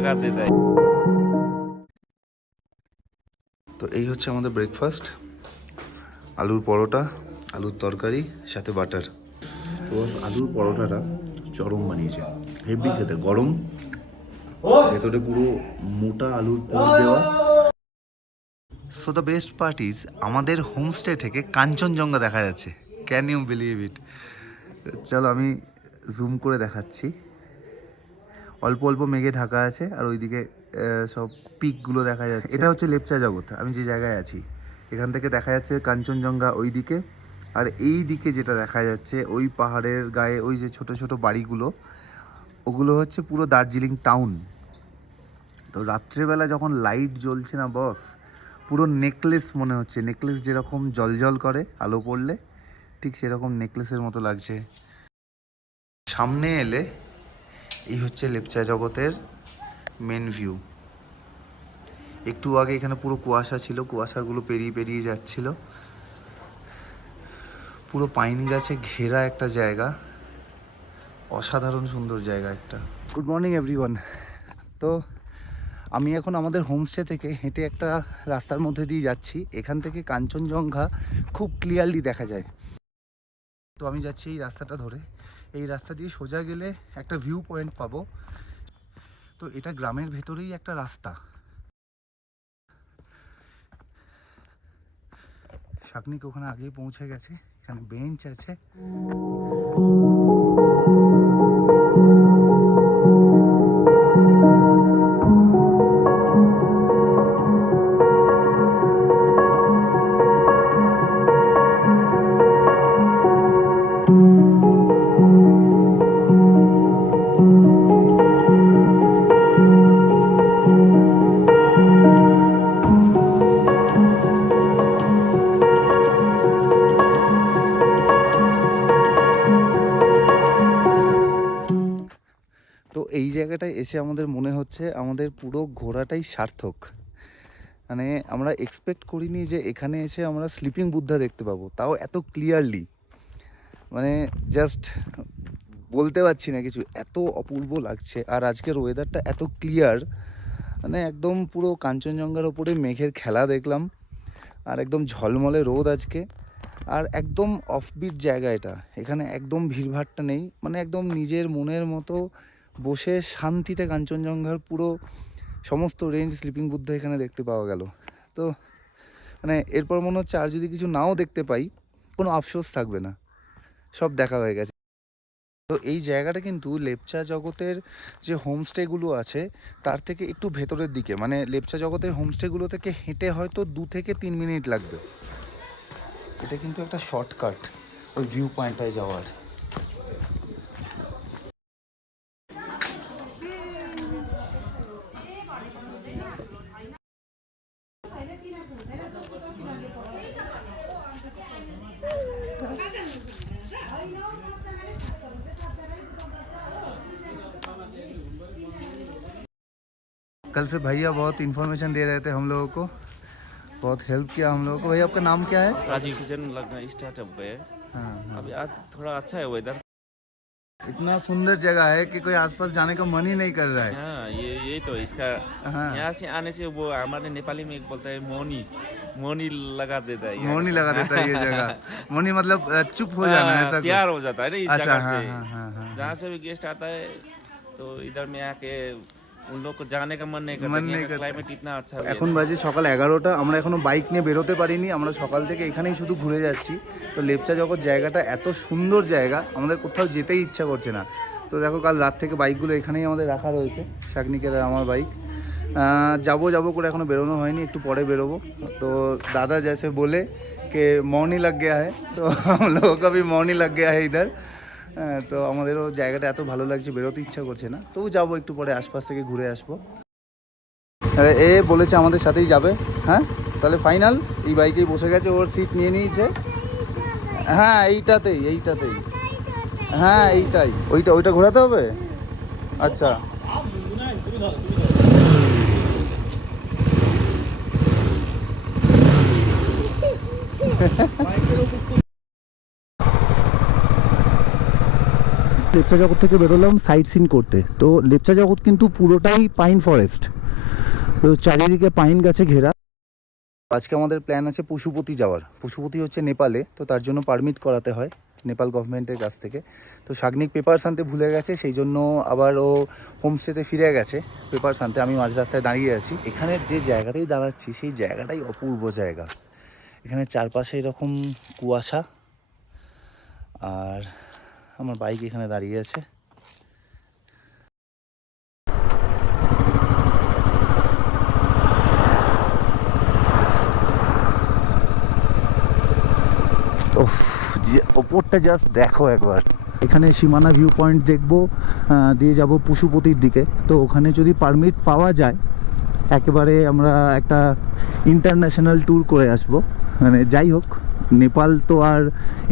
लगा देता है। তো এই হচ্ছে আমাদের ব্রেকফাস্ট, আলুর পরোটা, আলুর তরকারি, সাথে বাটার। এবং আলুর পরোটাটা চরম বানিয়েছে, হেভি খেতে, গরম, ভেতরে পুরো মোটা আলুর পুর দেওয়া। So the best part is আমাদের হোমস্টে থেকে কাঞ্চনজঙ্ঘা দেখা যাচ্ছে। Can you believe it? চলো আমি জুম করে দেখাচ্ছি। অল্প অল্প মেঘে ঢাকা আছে আর ওইদিকে সব পিকগুলো দেখা যাচ্ছে। এটা হচ্ছে লেপচা জগৎ, আমি যে জায়গায় আছি এখান থেকে দেখা যাচ্ছে কাঞ্চনজঙ্ঘা ওই দিকে। আর এই দিকে যেটা দেখা যাচ্ছে ওই পাহাড়ের গায়ে ওই যে ছোট ছোট বাড়িগুলো, ওগুলো হচ্ছে পুরো দার্জিলিং টাউন। তো রাত্রেবেলা যখন লাইট জ্বলছে না বস, পুরো নেকলেস মনে হচ্ছে। নেকলেস যেরকম জলজল করে আলো পড়লে, ঠিক সেরকম নেকলেসের মতো লাগছে। সামনে এলে এই হচ্ছে লেপচা জগতের মেন ভিউ। একটু আগে এখানে পুরো কুয়াশা ছিল, কুয়াশাগুলো পেরিয়ে পেরিয়ে যাচ্ছিল। পুরো পাইন গাছে ঘেরা একটা জায়গা, অসাধারণ সুন্দর জায়গা একটা। Good morning everyone. তো আমি এখন আমাদের হোমস্টে থেকে হেঁটে একটা রাস্তার মধ্যে দিয়ে যাচ্ছি। এখান থেকে কাঞ্চনজঙ্ঘা খুব ক্লিয়ারলি দেখা যায়। তো আমি যাচ্ছি এই রাস্তাটা ধরে। এই রাস্তা দিয়ে সোজা গেলে একটা ভিউ পয়েন্ট পাবো। তো এটা গ্রামের ভেতরেই একটা রাস্তা। শাকনিক ওখানে আগেই পৌঁছে গেছে, এখানে বেঞ্চ আছে। তো এই জায়গাটায় এসে আমাদের মনে হচ্ছে আমাদের পুরো ঘোরাটাই সার্থক। মানে আমরা এক্সপেক্ট করিনি যে এখানে এসে আমরা স্লিপিং বুদ্ধা দেখতে পাবো, তাও এত ক্লিয়ারলি। মানে জাস্ট বলতে পারছি না কিছু, এত অপূর্ব লাগছে। আর আজকের ওয়েদারটা এত ক্লিয়ার, মানে একদম পুরো কাঞ্চনজঙ্ঘার ওপরে মেঘের খেলা দেখলাম। আর একদম ঝলমলে রোদ আজকে। আর একদম অফবিট জায়গা এটা, এখানে একদম ভিড়ভাড়টা নেই। মানে একদম নিজের মনের মতো বসে শান্তিতে কাঞ্চনজঙ্ঘার পুরো সমস্ত রেঞ্জ স্লিপিং বুদ্ধা এখানে দেখতে পাওয়া গেল। তো মানে এরপর মনে হচ্ছে আর যদি কিছু নাও দেখতে পাই কোনো আফসোস থাকবে না, সব দেখা হয়ে গেছে। তো এই জায়গাটা কিন্তু লেপচা জগতের যে হোমস্টেগুলো আছে তার থেকে একটু ভেতরের দিকে। মানে লেপচা জগতের হোমস্টেগুলো থেকে হেঁটে হয়তো 2 থেকে 3 মিনিট লাগবে। এটা কিন্তু একটা শর্টকাট ওই ভিউ পয়েন্টটায় যাওয়ার। कल से भैया बहुत इन्फॉर्मेशन दे रहे थे हम लोगों को, बहुत हेल्प किया हम लोगों को। भैया आपका नाम क्या है? राजीव सीजन लगना स्टार्ट हो गए। हाँ हाँ। अभी आज थोड़ा अच्छा है वेदर। इतना सुंदर जगह है कि कोई आसपास जाने का मन ही नहीं कर रहा है। हाँ, ये यही तो इसका। हाँ। यहाँ से आने से वो हमारे नेपाली में एक बोलता है मोनी, मोनी लगा देता है। मोनी लगा देता है ये जगह। मोनी मतलब चुप हो जाना, हाँ, ऐसा प्यार हो जाता है ना इस अच्छा, जगह हाँ, से। हाँ, हाँ, हाँ, जहाँ से भी गेस्ट आता है तो इधर में आके उन लोग को जाने का मन नहीं करता। मन नहीं यहाँ का करता। क्लाइमेट इतना अच्छा है। এখন বাজে সকাল 11টা। আমরা এখনো বাইক নিয়ে বেরোতে পারিনি, আমরা সকাল থেকে এখানেই শুধু ঘুরে যাচ্ছি। তো লেপচা জগৎ জায়গাটা এত সুন্দর জায়গা, আমাদের কোথাও যেতেই ইচ্ছা করছে না। তো দেখো কাল রাত থেকে বাইকগুলো এখানেই আমাদের রাখা রয়েছে, শাকনিকের আর আমার বাইক। যাবো করে এখনো বেরোনো হয়নি, একটু পরে বেরোবো। তো দাদা जैसे बोले कि मौनी लग गया है, तो हम लोगों का भी मौनी लग गया है इधर। তো আমাদেরও জায়গাটা এত ভালো লাগছে, বেরোতে ইচ্ছা করছে না। তবু যাবো একটু পরে, আশপাশ থেকে ঘুরে আসবো। এ বলেছে আমাদের সাথেই যাবে। হ্যাঁ তাহলে ফাইনাল, এই বাইকেই বসে গেছে, ওর সিট নিয়ে নিয়েছে। হ্যাঁ এইটাতেই হ্যাঁ এইটাই, ওইটা ঘোরাতে হবে। আচ্ছা লেপচা জগৎ থেকে বেরোলাম সাইট সিন করতে। তো লেপচা জগৎ কিন্তু পুরোটাই পাইন ফরেস্ট, তো চারিদিকে পাইন গাছে ঘেরা। আজকে আমাদের প্ল্যান আছে পশুপতি যাওয়ার। পশুপতি হচ্ছে নেপালে, তো তার জন্য পারমিট করাতে হয় নেপাল গভর্নমেন্টের কাছ থেকে। তো শাগনিক পেপারস আনতে ভুলে গেছে, সেই জন্য আবার ও হোমস্টেতে ফিরে গেছে পেপারস আনতে। আমি মাঝ রাস্তায় দাঁড়িয়ে আছি। এখানের যে জায়গাতেই দাঁড়াচ্ছি সেই জায়গাটাই অপূর্ব জায়গা। এখানে চারপাশে এরকম কুয়াশা, আর আমার বাইক এখানে দাঁড়িয়ে আছে। ওফ, যে ওপরটা জাস্ট দেখো একবার। এখানে সীমানা ভিউ পয়েন্ট দেখবো, দিয়ে যাব পশুপতির দিকে। তো ওখানে যদি পারমিট পাওয়া যায় একেবারে আমরা একটা ইন্টারন্যাশনাল ট্যুর করে আসব। মানে যাই হোক, নেপাল তো আর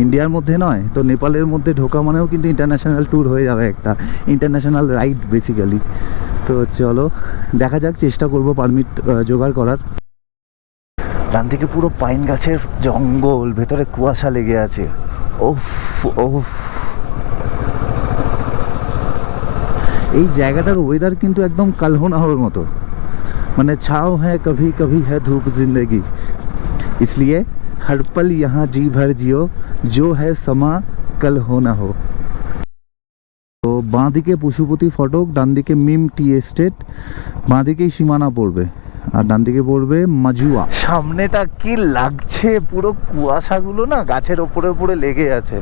ইন্ডিয়ার মধ্যে নয়, তো নেপালের মধ্যে ঢোকা মানেও কিন্তু ইন্টারন্যাশনাল ট্যুর হয়ে যাবে, একটা ইন্টারন্যাশনাল রাইড বেসিক্যালি। তো চলো দেখা যাক, চেষ্টা করব পারমিট জোগাড় করার। ডান দিকে পুরো পাইন গাছের জঙ্গল, ভেতরে কুয়াশা লেগে আছে। ওফ ওফ, এই জায়গাটার ওয়েদার কিন্তু একদম কালহোনাহর মতো, মানে ছাও হ্যাঁ কভি কভি হ্যাঁ ধূপ জিন্দগি, इसलिए हर पल यहाँ जी भर जियो, जो है समा कल हो ना हो। তো বাঁ দিকে পশুপতি ফটক, ডান দিকে মিম টি এস্টেট, বাঁ দিকেই সীমানা পড়বে, আর ডান দিকে পড়বে মাজুয়া। সামনেটা কি লাগছে, পুরো কুয়াশাগুলো না গাছের ওপরে ওপরে লেগে আছে।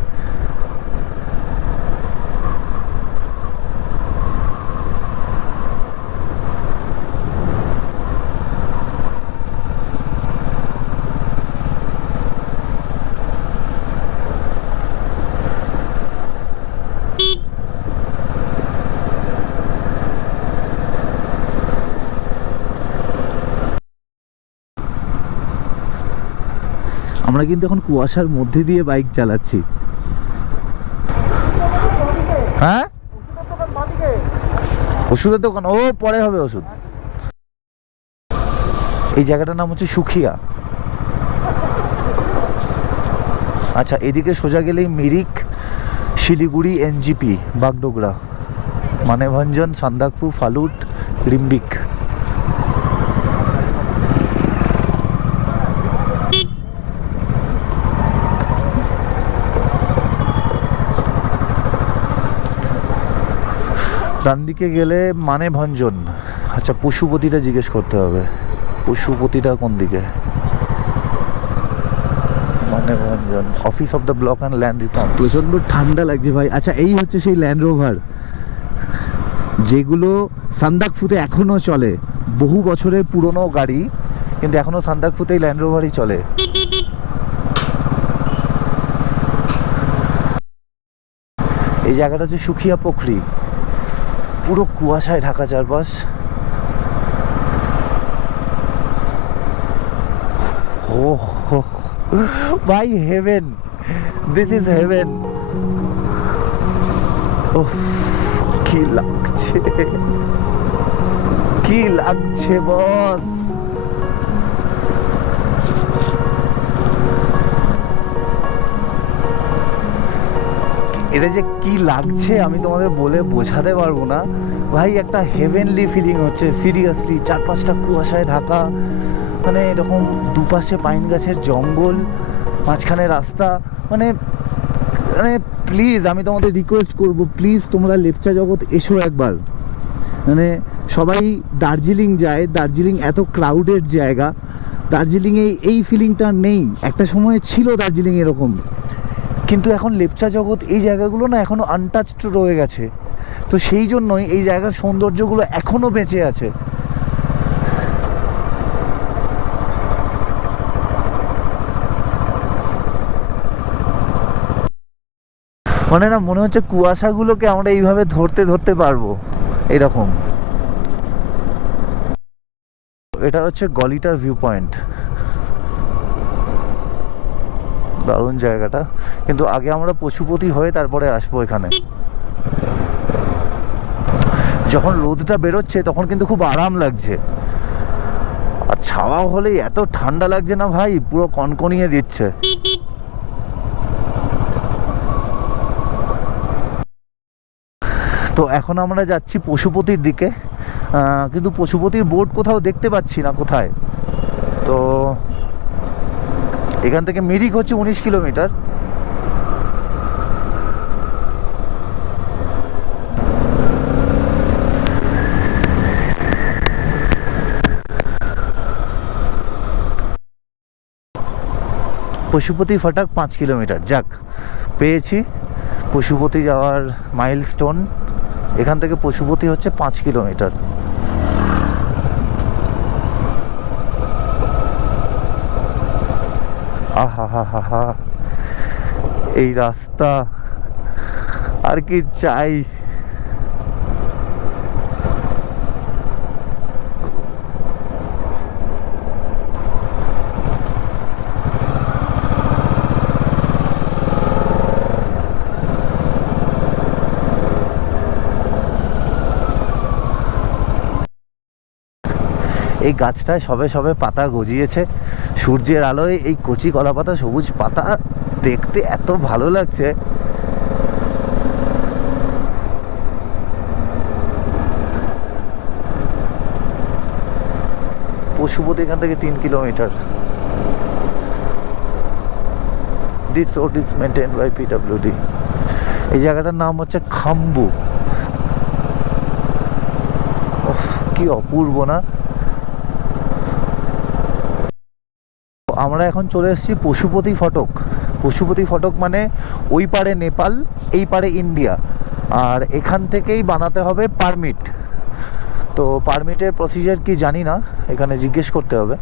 আমরা কিন্তু এখন কুয়াশার মধ্যে দিয়ে বাইক চালাচ্ছি। হ্যাঁ, ওষুধের দোকান ও পরে হবে ওষুধ। এই জায়গাটার নাম হচ্ছে সুখিয়া। আচ্ছা, এদিকে সোজা গেলেই মিরিক, শিলিগুড়ি, এনজিপি, বাগডোগরা, মানেভঞ্জন, সান্দাকফু, ফালুট, রিম্বিক। ডান দিকে গেলে মানেভঞ্জন। আচ্ছা, পশুপতিটা জিজ্ঞেস করতে হবে, পশুপতিটা কোন দিকে? Manebhanjan, office of the block and land reform. প্রচণ্ড ঠান্ডা লাগছে ভাই। আচ্ছা, এই হচ্ছে সেই ল্যান্ড রোভার যেগুলো সান্দাকফুতে এখনও চলে। বহু বছরের পুরনো গাড়ি, কিন্তু এখনও সান্দাকফুতেই ল্যান্ড রোভারই চলে। এই জায়গাটা হচ্ছে সুখিয়া পোখরি, পুরো কুয়াশায় ঢাকা চারপাশ। ও ভাই, হেভেন, দিস ইজ হেভেন। ওহ, কি লাগছে, কি লাগছে বস। এটা যে কি লাগছে আমি তোমাদের বলে বোঝাতে পারবো না ভাই। একটা হেভেনলি ফিলিং হচ্ছে সিরিয়াসলি। চারপাশটা কুয়াশায় ঢাকা, মানে এরকম দুপাশে পাইন গাছের জঙ্গল, মাঝখানে রাস্তা। মানে মানে প্লিজ আমি তোমাদের রিকোয়েস্ট করব, প্লিজ তোমরা লেপচা জগৎ এসো একবার। মানে সবাই দার্জিলিং যায়, দার্জিলিং এত ক্রাউডেড জায়গা, দার্জিলিংয়ে এই ফিলিংটা নেই। একটা সময় ছিল দার্জিলিং এরকম, কিন্তু এখন লেপচা জগৎ এই জায়গাগুলো না এখনও আনটাচড রয়ে গেছে। তো সেই জন্যই এই জায়গার সৌন্দর্যগুলো এখনও বেঁচে আছে। মানে না, মনে হচ্ছে কুয়াশাগুলোকে আমরা এইভাবে ধরতে ধরতে পারবো এইরকম। এটা হচ্ছে গলিটার ভিউ পয়েন্ট, দারুণ জায়গাটা। কিন্তু আগে আমরা পশুপতি হয়ে তারপরে আসবো এখানে। যখন রোদটা বেরোচ্ছে তখন কিন্তু খুব আরাম লাগছে, আর ছাওয়া হলে এত ঠান্ডা লাগছে না ভাই, পুরো কনকনিয়ে দিচ্ছে। তো এখন আমরা যাচ্ছি পশুপতির দিকে, কিন্তু পশুপতির বোর্ড কোথাও দেখতে পাচ্ছি না কোথায়। তো এখান থেকে মিরিক হচ্ছে 19 কিলোমিটার। পশুপতি ফাটাক 5 কিলোমিটার। যাক, পেয়েছি পশুপতি যাওয়ার মাইলস্টোন। এখান থেকে পশুপতি হচ্ছে 5 কিলোমিটার। আহা হা হা হা, এই রাস্তা আর কি চাই। এই গাছটায় সবে সবে পাতা গজিয়েছে, সূর্যের আলোয় এই কচি কলা পাতা, সবুজ পাতা দেখতে এত ভালো লাগছে। পশুপতি এখান থেকে 3 kilometre. This road is maintained by PWD. এই জায়গাটার নাম হচ্ছে খাম্বু। কি অপূর্ব না। আমরা এখন চলে এসেছি পশুপতি ফটক। পশুপতি ফটক মানে ওই পারে নেপাল, এই পারে ইন্ডিয়া। আর এখান থেকেই বানাতে হবে পারমিট। তো পারমিটের প্রসিজার কি জানি না, এখানে জিজ্ঞেস করতে হবে।